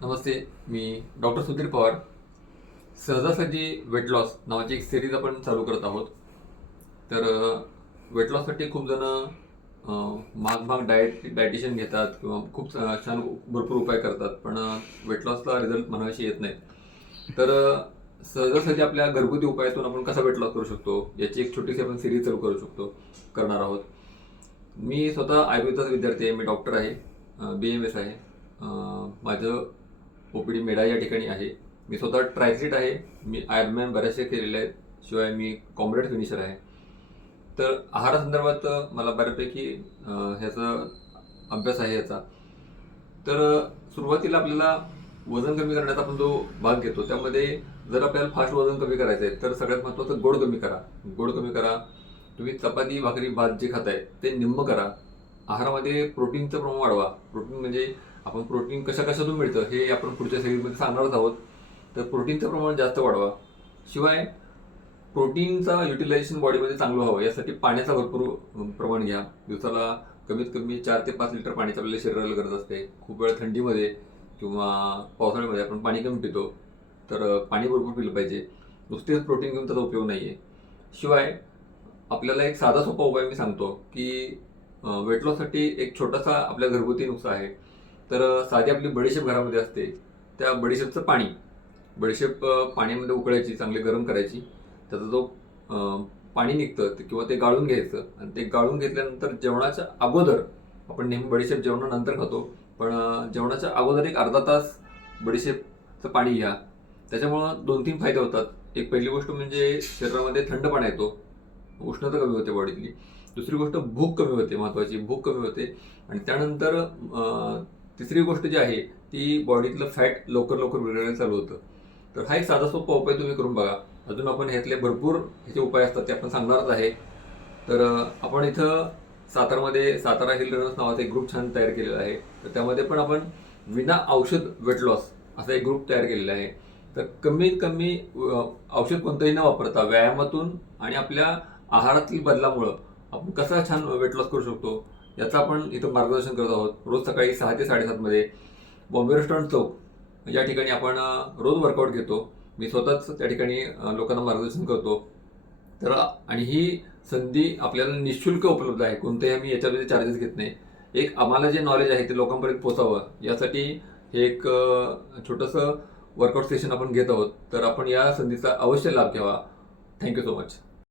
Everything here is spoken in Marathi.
नमस्ते. मी डॉक्टर सुधीर पवार. सहजासहजी वेट लॉस नावाची एक सिरीज आपण चालू करत आहोत. तर वेट लॉससाठी खूप जण महाग महाग डायटिशियन घेतात किंवा खूप छान भरपूर उपाय करतात, पण वेट लॉसला रिझल्ट म्हणावेशी येत नाही. तर सहजासहजी आपल्या घरगुती उपायातून आपण कसा वेट लॉस करू शकतो याची एक छोटीशी आपण सिरीज चालू करणार आहोत. मी स्वतः आयुर्वेदाचा विद्यार्थी आहे. मी डॉक्टर आहे. BMS आहे. माझं OPD मेढा या ठिकाणी आहे. मी स्वतः ट्रायसिट आहे. मी आयर्नमॅन बऱ्याचशा केलेले आहेत. शिवाय मी कॉम्बॅट फिनिशर आहे. तर आहारासंदर्भात मला बऱ्यापैकी ह्याचा अभ्यास आहे याचा. तर सुरुवातीला आपल्याला वजन कमी करण्याचा आपण जो भाग घेतो त्यामध्ये जर आपल्याला फास्ट वजन कमी करायचं आहे तर सगळ्यात महत्त्वाचं गोड कमी करा. गोड कमी करा. तुम्ही चपाती भाकरी भात जे खाताय ते निम्म करा. आहारामध्ये प्रोटीनचं प्रमाण वाढवा. प्रोटीन म्हणजे आपण प्रोटीन कशातून मिळतं हे आपण पुढच्या सिरीजमध्ये सांगणारच आहोत. तर प्रोटीनचं प्रमाण जास्त वाढवा. शिवाय प्रोटीनचा युटिलायझेशन बॉडीमध्ये चांगलं व्हावं यासाठी पाण्याचा भरपूर प्रमाण घ्या. दिवसाला कमीत कमी 4 ते 5 लिटर पाण्याची आपल्याला शरीराला गरज असते. खूप वेळा थंडीमध्ये किंवा पावसाळ्यामध्ये आपण पाणी कमी पितो, तर पाणी भरपूर पिलं पाहिजे. नुसतेच प्रोटीन घेऊन त्याचा उपयोग नाही आहे. शिवाय आपल्याला एक साधा सोपा उपाय मी सांगतो की वेट लॉससाठी एक छोटासा आपल्या घरगुती नुस्खा आहे. तर साधी आपली बडीशेप घरामध्ये असते. त्या बडीशेपचं बडीशेप पाण्यामध्ये उकळायची, चांगली गरम करायची. त्याचा जो पाणी निघतं किंवा ते गाळून घ्यायचं आणि ते गाळून घेतल्यानंतर जेवणाच्या अगोदर, आपण नेहमी बडीशेप जेवणानंतर खातो, पण जेवणाच्या अगोदर एक अर्धा तास बडीशेपचं पाणी घ्या. त्याच्यामुळं 2-3 फायदे होतात. एक पहिली गोष्ट म्हणजे शरीरामध्ये थंडपणा येतो, उष्णता कमी होते बॉडीतली. दुसरी गोष्ट भूक कमी होते, महत्त्वाची भूक कमी होते. आणि त्यानंतर तिसरी गोष्ट जी आहे ती बॉडीतलं फॅट लवकर विरघळायला चालू होतं. तर हा एक साधा सोपा उपाय तुम्ही करून बघा. अजून आपण ह्यातले भरपूर ह्याचे उपाय असतात ते आपण सांगणारच आहे. तर आपण इथं सातारामध्ये सातारा हिल रनर्स नावाचा एक ग्रुप छान तयार केलेला आहे. तर त्यामध्ये पण आपण विना औषध वेट लॉस असा एक ग्रुप तयार केलेला आहे. तर कमीत कमी औषध कोणतंही न वापरता व्यायामातून आणि आपल्या आहारातील बदलामुळं आपण कसा छान वेट लॉस करू शकतो याचं आपण इथं मार्गदर्शन करत आहोत. रोज सकाळी 6 ते 7:30 मध्ये बॉम्बे रेस्टॉरंट चौक या ठिकाणी आपण रोज वर्कआउट घेतो. मी स्वतःच त्या ठिकाणी लोकांना मार्गदर्शन करतो. तर आणि ही संधी आपल्याला निःशुल्क उपलब्ध आहे. कोणतेही आम्ही याच्यामध्ये चार्जेस घेत नाही. एक आम्हाला जे नॉलेज आहे ते लोकांपर्यंत पोहोचावं यासाठी हे एक छोटंसं वर्कआउट सेशन आपण घेत आहोत. तर आपण या संधीचा अवश्य लाभ घ्यावा. Thank you so much.